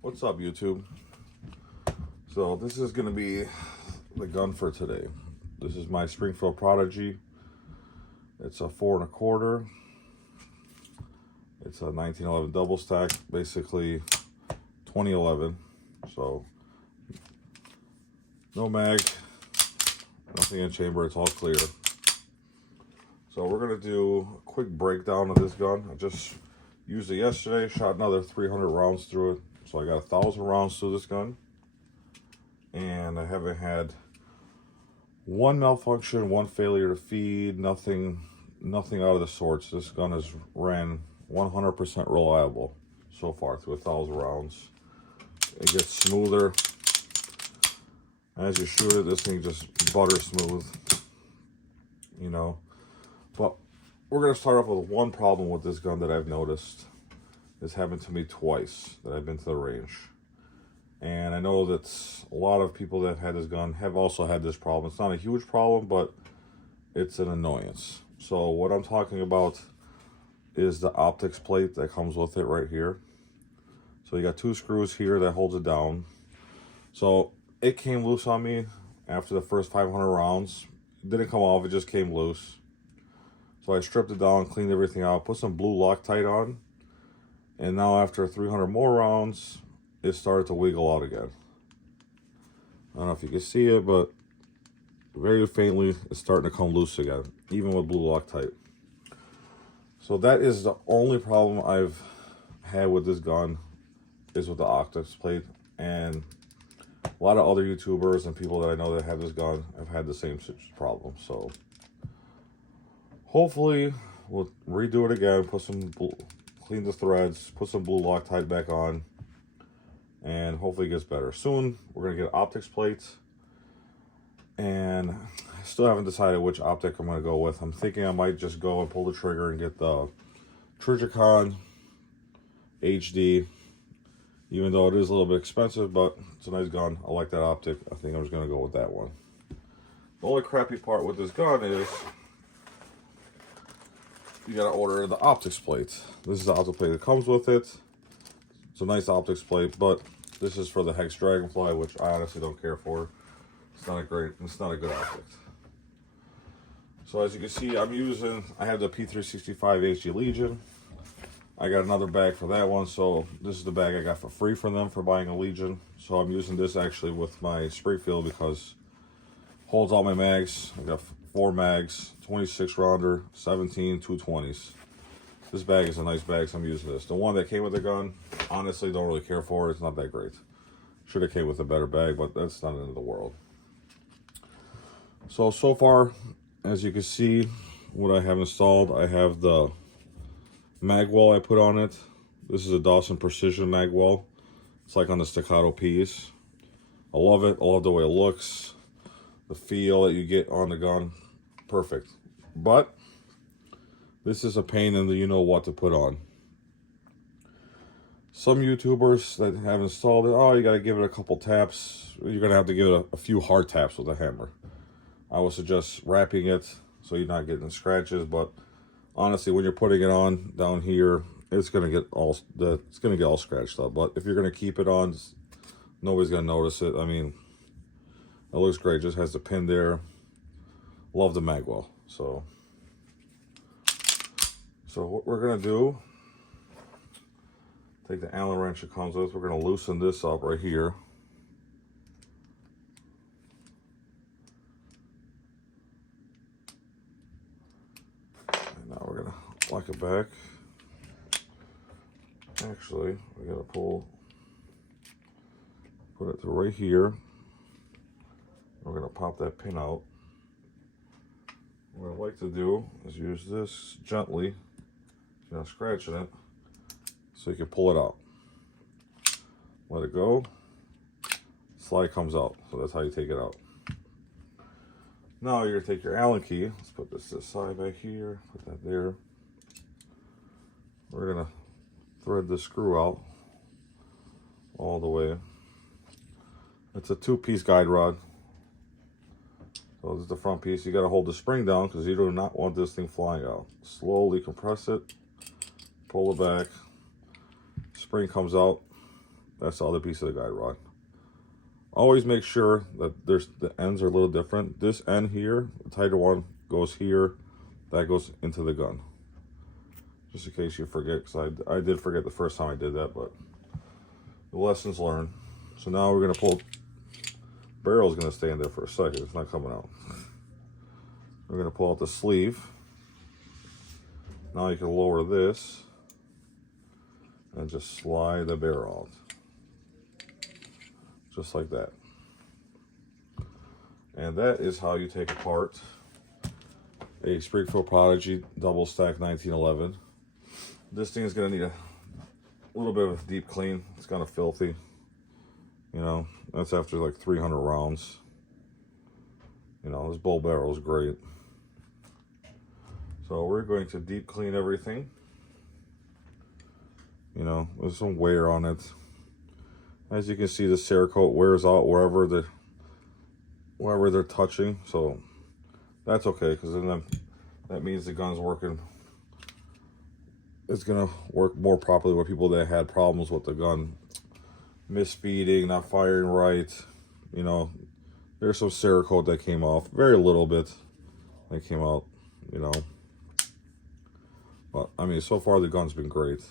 What's up, YouTube? So this is going to be the gun for today. This is my Springfield Prodigy. It's a 4 1/4. It's a 1911 double stack, basically 2011. So no mag, nothing in chamber, it's all clear. So we're going to do a quick breakdown of this gun. I just used it yesterday, shot another 300 rounds through it. So I got 1,000 rounds through this gun. And I haven't had one malfunction, one failure to feed, nothing out of the sorts. This gun has ran 100% reliable so far through 1,000 rounds. It gets smoother. As you shoot it, this thing just butter smooth, you know. But we're going to start off with one problem with this gun that I've noticed. This happened to me twice that I've been to the range. And I know that a lot of people that have had this gun have also had this problem. It's not a huge problem, but it's an annoyance. So what I'm talking about is the optics plate that comes with it right here. So you got 2 screws here that holds it down. So it came loose on me after the first 500 rounds. It didn't come off, it just came loose. So I stripped it down, cleaned everything out, put some blue Loctite on. And now after 300 more rounds, it started to wiggle out again. I don't know if you can see it, but very faintly, it's starting to come loose again, even with blue Loctite. So that is the only problem I've had with this gun, is with the optics plate. And a lot of other YouTubers and people that I know that have this gun have had the same problem. So hopefully we'll redo it again, put some clean the threads, put some blue Loctite back on, and hopefully it gets better. Soon we're gonna get optics plates, and I still haven't decided which optic I'm gonna go with. I'm thinking I might just go and pull the trigger and get the Trijicon HD, even though it is a little bit expensive, but it's a nice gun. I like that optic. I think I'm just gonna go with that one. The only crappy part with this gun is you gotta order the optics plate. This is the optics plate that comes with it. It's a nice optics plate, but this is for the Hex Dragonfly, which I honestly don't care for. It's not a good optic. So as you can see, I have the P365 HG Legion. I got another bag for that one, so this is the bag I got for free from them for buying a Legion. So I'm using this actually with my Springfield because it holds all my mags. I got 4 mags, 26 rounder, 17 220s. This bag is a nice bag, so I'm using this. The one that came with the gun, honestly, don't really care for it. It's not that great. Should have came with a better bag, but that's not the end of the world. So far, as you can see, what I have installed, I have the mag wall I put on it. This is a Dawson Precision mag wall. It's like on the staccato piece. I love it. I love the way it looks. The feel that you get on the gun, perfect. But this is a pain in the you-know-what to put on. Some YouTubers that have installed it, oh, you got to give it a couple taps. You're going to have to give it a few hard taps with a hammer. I would suggest wrapping it so you're not getting scratches. But honestly, when you're putting it on down here, it's going to get all scratched up. But if you're going to keep it on, nobody's going to notice it. I mean, it looks great. Just has the pin there. Love the mag wall. So what we're gonna do, take the Allen wrench it comes with. We're gonna loosen this up right here. And now we're gonna lock it back. Actually, we gotta put it to right here. We're gonna pop that pin out. What I like to do is use this gently, scratching it, so you can pull it out. Let it go. Slide comes out. So that's how you take it out. Now you're gonna take your Allen key. Let's put this side back here. Put that there. We're gonna thread the screw out all the way. It's a 2-piece guide rod. So this is the front piece. You got to hold the spring down because you do not want this thing flying out. Slowly compress it, pull it back, spring comes out, That's the other piece of the guide rod. Always make sure that the ends are a little different. This end here, the tighter one, goes here. That goes into the gun. Just in case you forget, because I did forget the first time I did that, but the lessons learned. So now we're going to pull, barrel's going to stay in there for a second. It's not coming out. We're going to pull out the sleeve. Now you can lower this and just slide the barrel out. Just like that. And that is how you take apart a Springfield Prodigy double stack 1911. This thing is going to need a little bit of a deep clean. It's kind of filthy. You know, that's after like 300 rounds. You know, this bull barrel is great. So we're going to deep clean everything. You know, there's some wear on it. As you can see, the Cerakote wears out wherever they're touching. So that's okay, because then that means the gun's working. It's gonna work more properly with people that had problems with the gun, misspeeding, not firing right. You know, there's some Cerakote that came off, very little bit that came out. You know, but I mean, so far the gun's been great.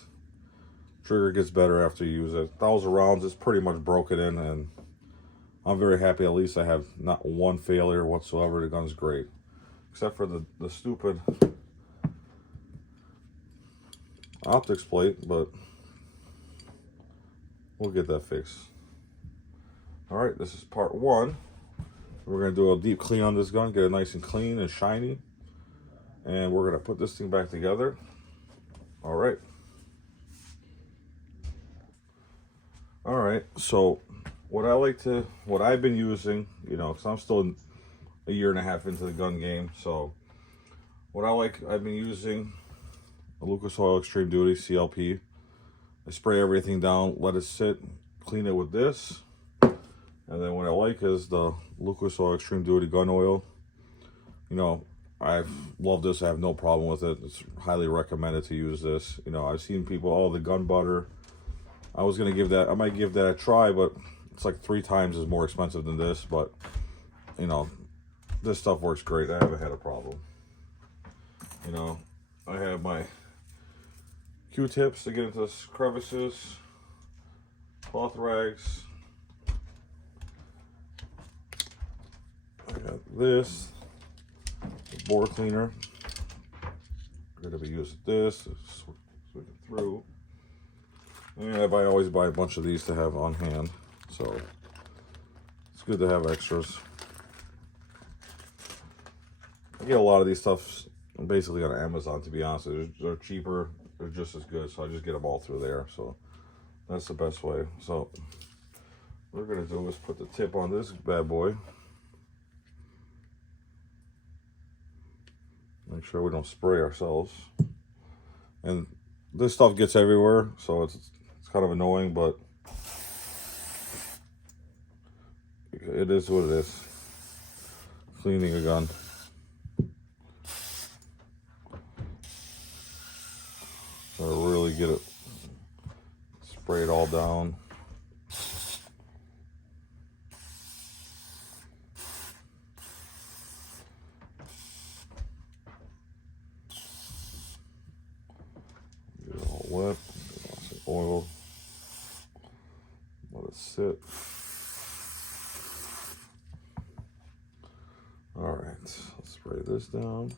Trigger gets better after you use it. 1,000 rounds, it's pretty much broken in, and I'm very happy. At least I have not one failure whatsoever. The gun's great, except for the stupid optics plate, but we'll get that fixed. All right, this is part one. We're gonna do a deep clean on this gun, get it nice and clean and shiny, and we're gonna put this thing back together. All right. All right, so what I've been using, you know, because I'm still a year and a half into the gun game, so I've been using a Lucas Oil Extreme Duty CLP. I spray everything down, let it sit, clean it with this, and then what I like is the Lucas Oil Extreme Duty gun oil. You know, I've loved this. I have no problem with it. It's highly recommended to use this. You know, I've seen people, oh, the gun butter. I might give that a try, but it's like 3 times as more expensive than this. But, you know, this stuff works great. I haven't had a problem. You know, I have my Q-tips to get into crevices, cloth rags. I got this, the bore cleaner. I'm going to be using this to switch it through. And I always buy a bunch of these to have on hand, so it's good to have extras. I get a lot of these stuffs basically on Amazon, to be honest. They're cheaper, they're just as good, so I just get them all through there. So that's the best way. So what we're gonna do is put the tip on this bad boy. Make sure we don't spray ourselves. And this stuff gets everywhere, so it's kind of annoying, but it is what it is. Cleaning a gun. So really get it, spray it all down. Get it all wet. Some oil. Let it sit. All right, let's spray this down.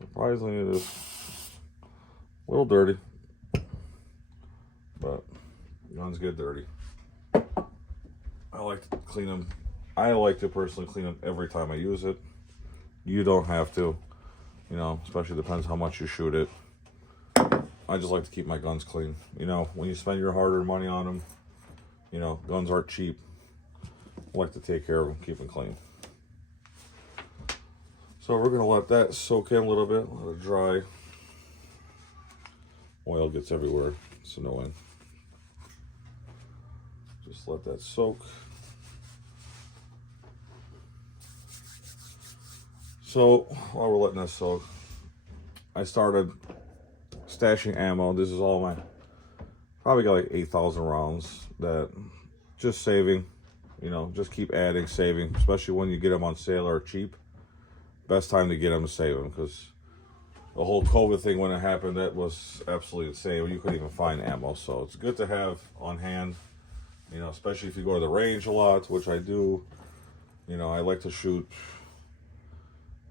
Surprisingly, it is a little dirty, but guns get dirty. I like to clean them. I like to personally clean them every time I use it. You don't have to, you know, especially depends how much you shoot it. I just like to keep my guns clean. You know, when you spend your hard-earned money on them, you know, guns aren't cheap. I like to take care of them, keep them clean. So we're gonna let that soak in a little bit, let it dry. Oil gets everywhere, it's annoying. Just let that soak. So while we're letting that soak, I started stashing ammo. This is all my, probably got like 8,000 rounds that just saving, you know, just keep adding, saving, especially when you get them on sale or cheap. Best time to get them to save them, because the whole COVID thing, when it happened, that was absolutely insane. You couldn't even find ammo. So it's good to have on hand, you know, especially if you go to the range a lot, which I do. You know, I like to shoot.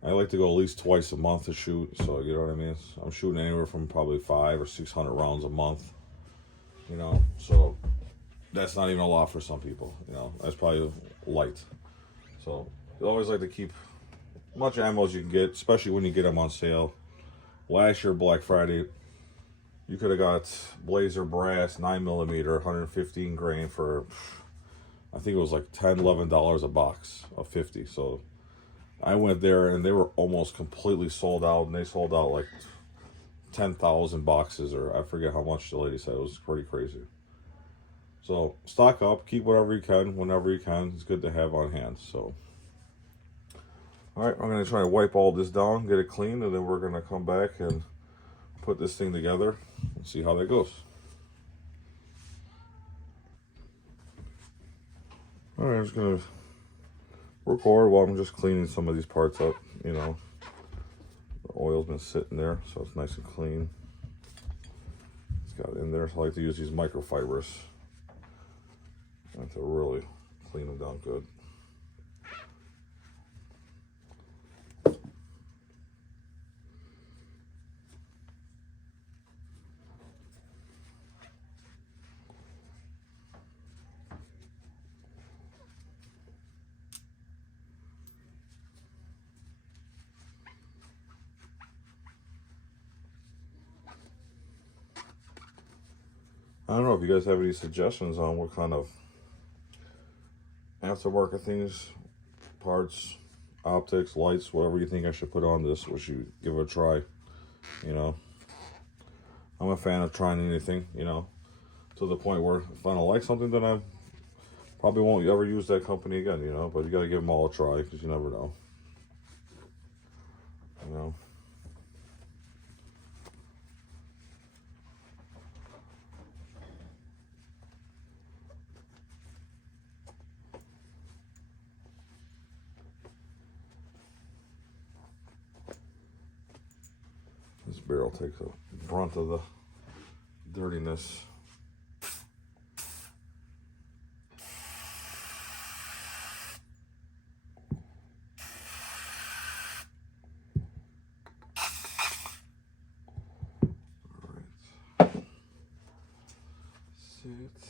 I like to go at least twice a month to shoot. So, you know what I mean? I'm shooting anywhere from probably 500 or 600 rounds a month. You know, so that's not even a lot for some people. You know, that's probably light. So you always like to keep as much ammo as you can get, especially when you get them on sale. Last year, Black Friday, you could have got Blazer Brass 9mm, 115 grain for, I think it was like $10, $11 a box of 50. So I went there and they were almost completely sold out, and they sold out like 10,000 boxes, or I forget how much the lady said. It was pretty crazy. So stock up, keep whatever you can, whenever you can. It's good to have on hand. So, all right, I'm gonna try and wipe all this down, get it clean, and then we're gonna come back and put this thing together and see how that goes. All right, I'm just gonna record while I'm just cleaning some of these parts up. You know, the oil's been sitting there, so it's nice and clean. It's got it in there. So I like to use these microfibers and to really clean them down good. I don't know if you guys have any suggestions on what kind of aftermarket things, parts, optics, lights, whatever you think I should put on this, we should give it a try. You know, I'm a fan of trying anything, you know, to the point where if I don't like something, then I probably won't ever use that company again, you know, but you got to give them all a try, because you never know. You know. This barrel takes a brunt of the dirtiness. All right. Sit.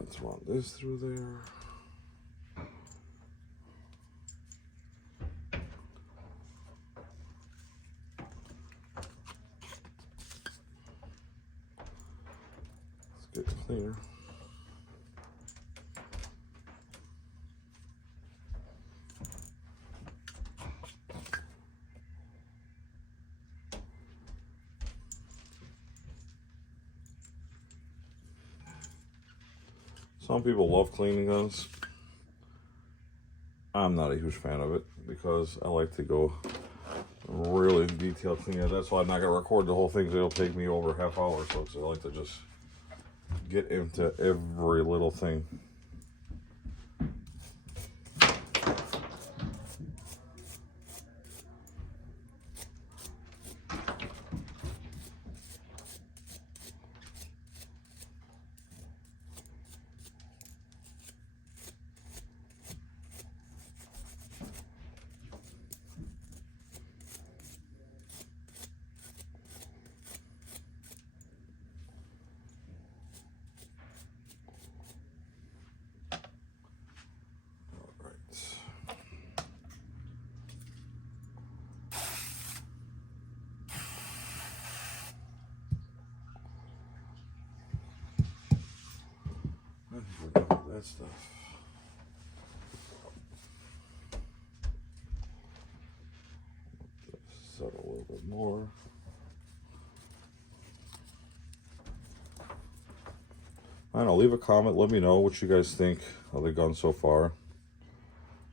Let's run this through there. Let's get clear. Some people love cleaning guns. I'm not a huge fan of it because I like to go really detailed cleaning. That's why I'm not gonna record the whole thing, because it'll take me over a half hour or so. So I like to just get into every little thing. I think we're done with that stuff. Set a little bit more. I don't know, leave a comment, let me know what you guys think of the gun so far.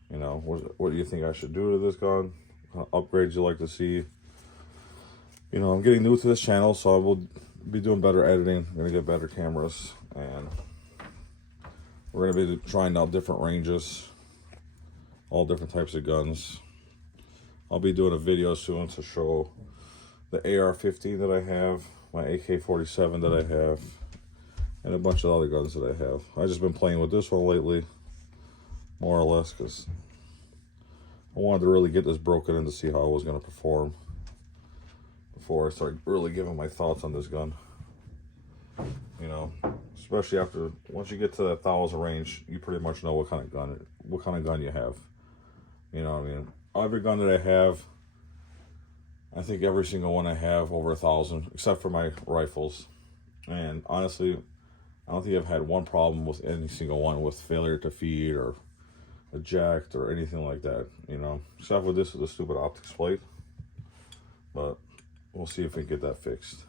You know, what do you think I should do to this gun? What upgrades you like to see? You know, I'm getting new to this channel, so I will be doing better editing. I'm gonna get better cameras, and we're gonna be trying out different ranges, all different types of guns. I'll be doing a video soon to show the AR-15 that I have, my AK-47 that I have, and a bunch of other guns that I have. I've just been playing with this one lately, more or less, because I wanted to really get this broken in to see how it was going to perform before I start really giving my thoughts on this gun. You know, especially after, once you get to that 1,000 range, you pretty much know what kind of gun you have. You know what I mean? Every gun that I have, I think every single one I have over 1,000, except for my rifles. And honestly, I don't think I've had one problem with any single one with failure to feed or eject or anything like that, you know, except with this with the stupid optics plate. But we'll see if we can get that fixed.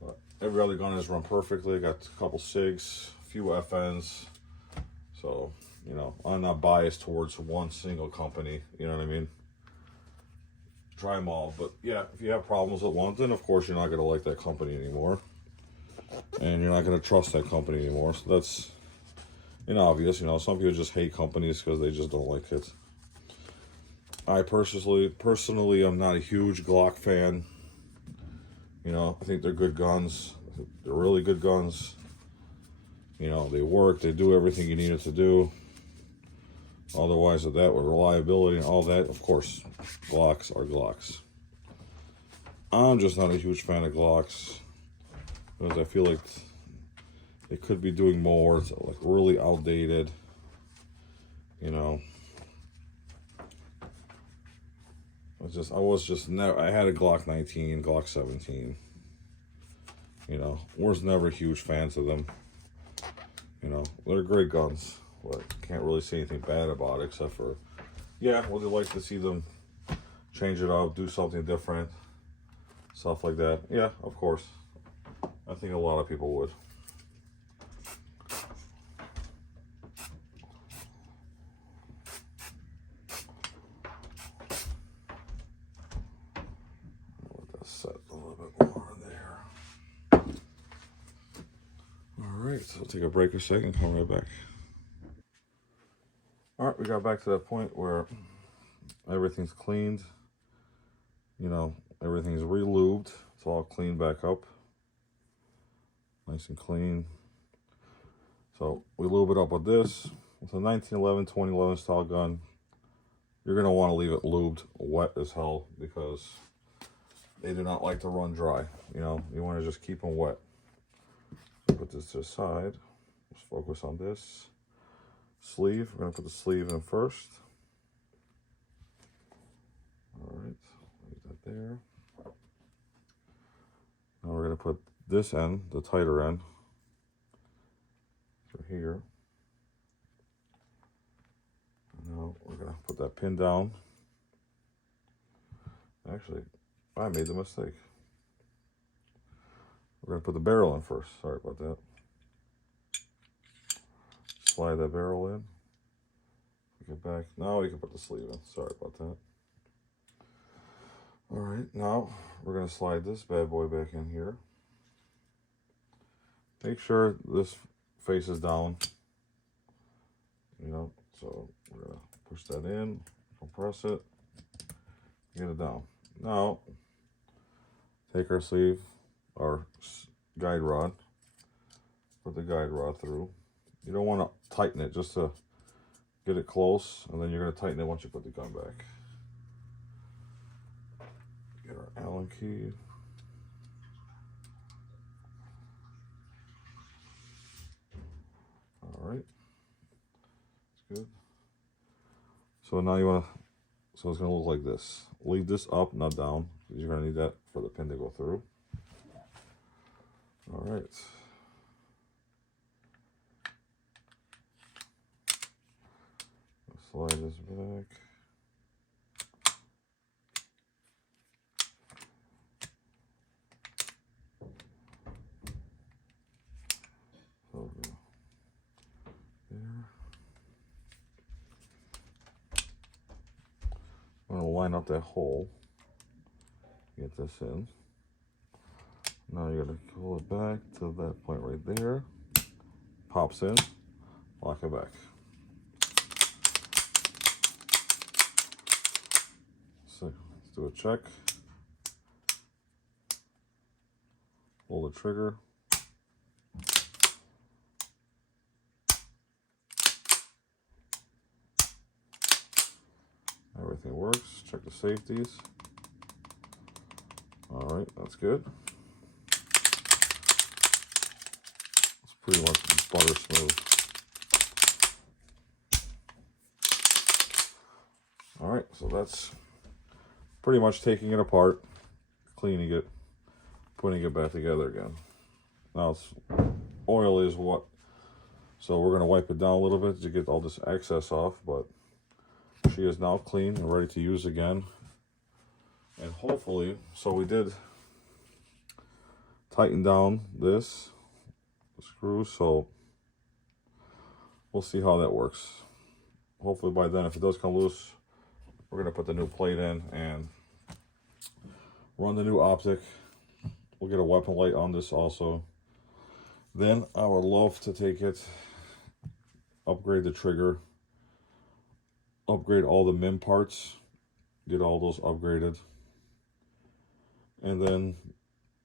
But every other gun has run perfectly. I got a couple SIGs, a few FNs. So, you know, I'm not biased towards one single company, you know what I mean? Try them all. But yeah, if you have problems with one, then of course you're not going to like that company anymore. And you're not going to trust that company anymore. So that's obvious. You know, some people just hate companies because they just don't like it. I personally, I'm not a huge Glock fan. You know, I think they're good guns. They're really good guns. You know, they work. They do everything you need it to do. Otherwise, with that, with reliability and all that, of course, Glocks are Glocks. I'm just not a huge fan of Glocks because I feel like they could be doing more. It's like really outdated, you know. I had a Glock 19, Glock 17. You know, was never huge fans of them. You know, they're great guns, but can't really say anything bad about it except for, yeah, would you like to see them change it up, do something different, stuff like that? Yeah, of course. I think a lot of people would. Set a little bit more in there. Alright, so we'll take a break a second and come right back. Alright, we got back to that point where everything's cleaned. You know, everything's re-lubed. It's all cleaned back up. Nice and clean. So we lube it up with this. It's a 1911, 2011 style gun. You're going to want to leave it lubed wet as hell because they do not like to run dry. You know, you want to just keep them wet. So put this to the side. Let's focus on this sleeve. We're going to put the sleeve in first. All right, leave that there. Now we're going to put this end, the tighter end, through here. Now we're going to put that pin down. Actually, I made the mistake. We're going to put the barrel in first. Sorry about that. Slide that barrel in. Get back. Now we can put the sleeve in. Sorry about that. All right, now we're going to slide this bad boy back in here. Make sure this faces down. You know, so we're going to push that in, compress it, get it down. Now, take our sleeve, our guide rod, put the guide rod through. You don't want to tighten it, just to get it close, and then you're going to tighten it once you put the gun back. Get our Allen key. All right, that's good. So now you want to, so it's going to look like this. Leave this up, not down, because you're going to need that for the pin to go through. All right. slide this back. So there. I'm going to line up that hole. Get this in. Now you got to pull it back to that point right there. Pops in. Lock it back. So let's do a check. Pull the trigger. Everything works. Check the safeties. All right, that's good. It's pretty much butter smooth. All right, so that's pretty much taking it apart, cleaning it, putting it back together again. Now, oil is what, so we're going to wipe it down a little bit to get all this excess off, but she is now clean and ready to use again. And hopefully, so we did tighten down this screw, so we'll see how that works. Hopefully by then, if it does come loose, we're going to put the new plate in and run the new optic. We'll get a weapon light on this also. Then I would love to take it, upgrade the trigger, upgrade all the MIM parts, get all those upgraded. And then,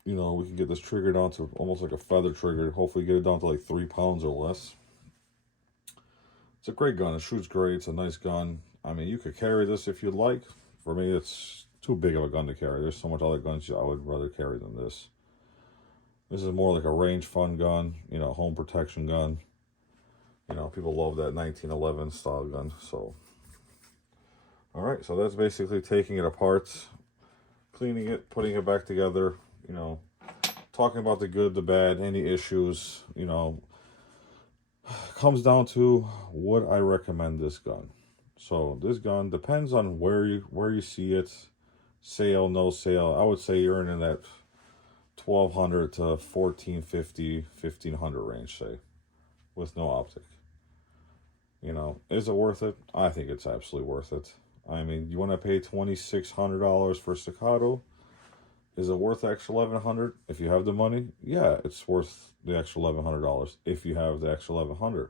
you know, we can get this trigger down to almost like a feather trigger. Hopefully get it down to like 3 pounds or less. It's a great gun. It shoots great. It's a nice gun. I mean, you could carry this if you'd like. For me, it's too big of a gun to carry. There's so much other guns I would rather carry than this. This is more like a range fun gun, you know, home protection gun. You know, people love that 1911 style gun. So, all right. So that's basically taking it apart, cleaning it, putting it back together, you know, talking about the good, the bad, any issues, you know, comes down to would I recommend this gun. So this gun depends on where you see it, sale, no sale. I would say you're in that $1,200 to $1,450, $1,500 range, say, with no optic. You know, is it worth it? I think it's absolutely worth it. I mean, you want to pay $2,600 for staccato? Is it worth the extra $1,100 if you have the money? Yeah, it's worth the extra $1,100 if you have the extra $1,100.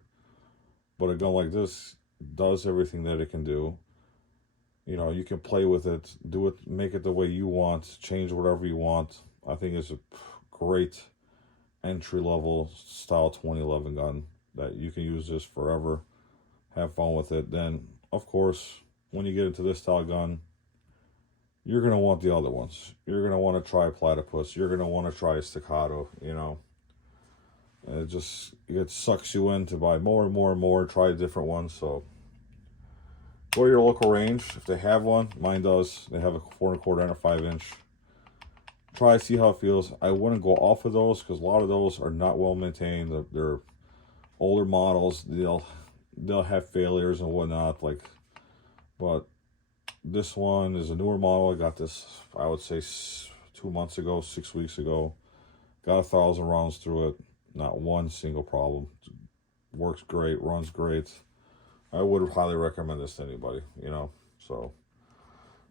But a gun like this does everything that it can do. You know, you can play with it, do it, make it the way you want, change whatever you want. I think it's a great entry-level style 2011 gun that you can use this forever, have fun with it. Then, of course, when you get into this style gun, you're going to want the other ones. You're going to want to try platypus. You're going to want to try staccato, you know. And it sucks you in to buy more and more and more, try different ones. So go to your local range if they have one. Mine does. They have a 4 1/4 and a 5-inch. Try, see how it feels. I wouldn't go off of those because a lot of those are not well maintained. They're older models. They'll have failures and whatnot. But this one is a newer model. I got this, I would say, 2 months ago, 6 weeks ago. Got 1,000 rounds through it. Not one single problem. Works great, runs great. I would highly recommend this to anybody, you know. So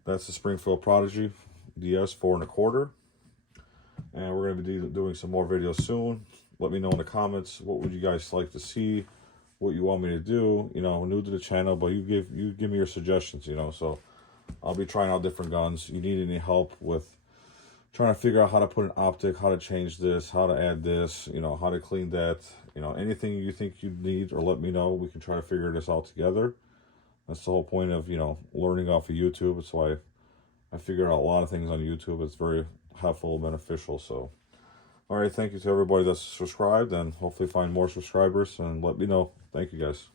that's the Springfield Prodigy DS 4 1/4. And we're going to be doing some more videos soon. Let me know in the comments what would you guys like to see, what you want me to do. You know, new to the channel, but you give me your suggestions, you know. So I'll be trying out different guns. You need any help with trying to figure out how to put an optic, how to change this, how to add this, you know, how to clean that, you know, anything you think you need, or let me know. We can try to figure this out together. That's the whole point of, you know, learning off of YouTube. That's why I figured out a lot of things on YouTube. It's very helpful, beneficial. So, all right, thank you to everybody that's subscribed, and hopefully find more subscribers, and let me know. Thank you, guys.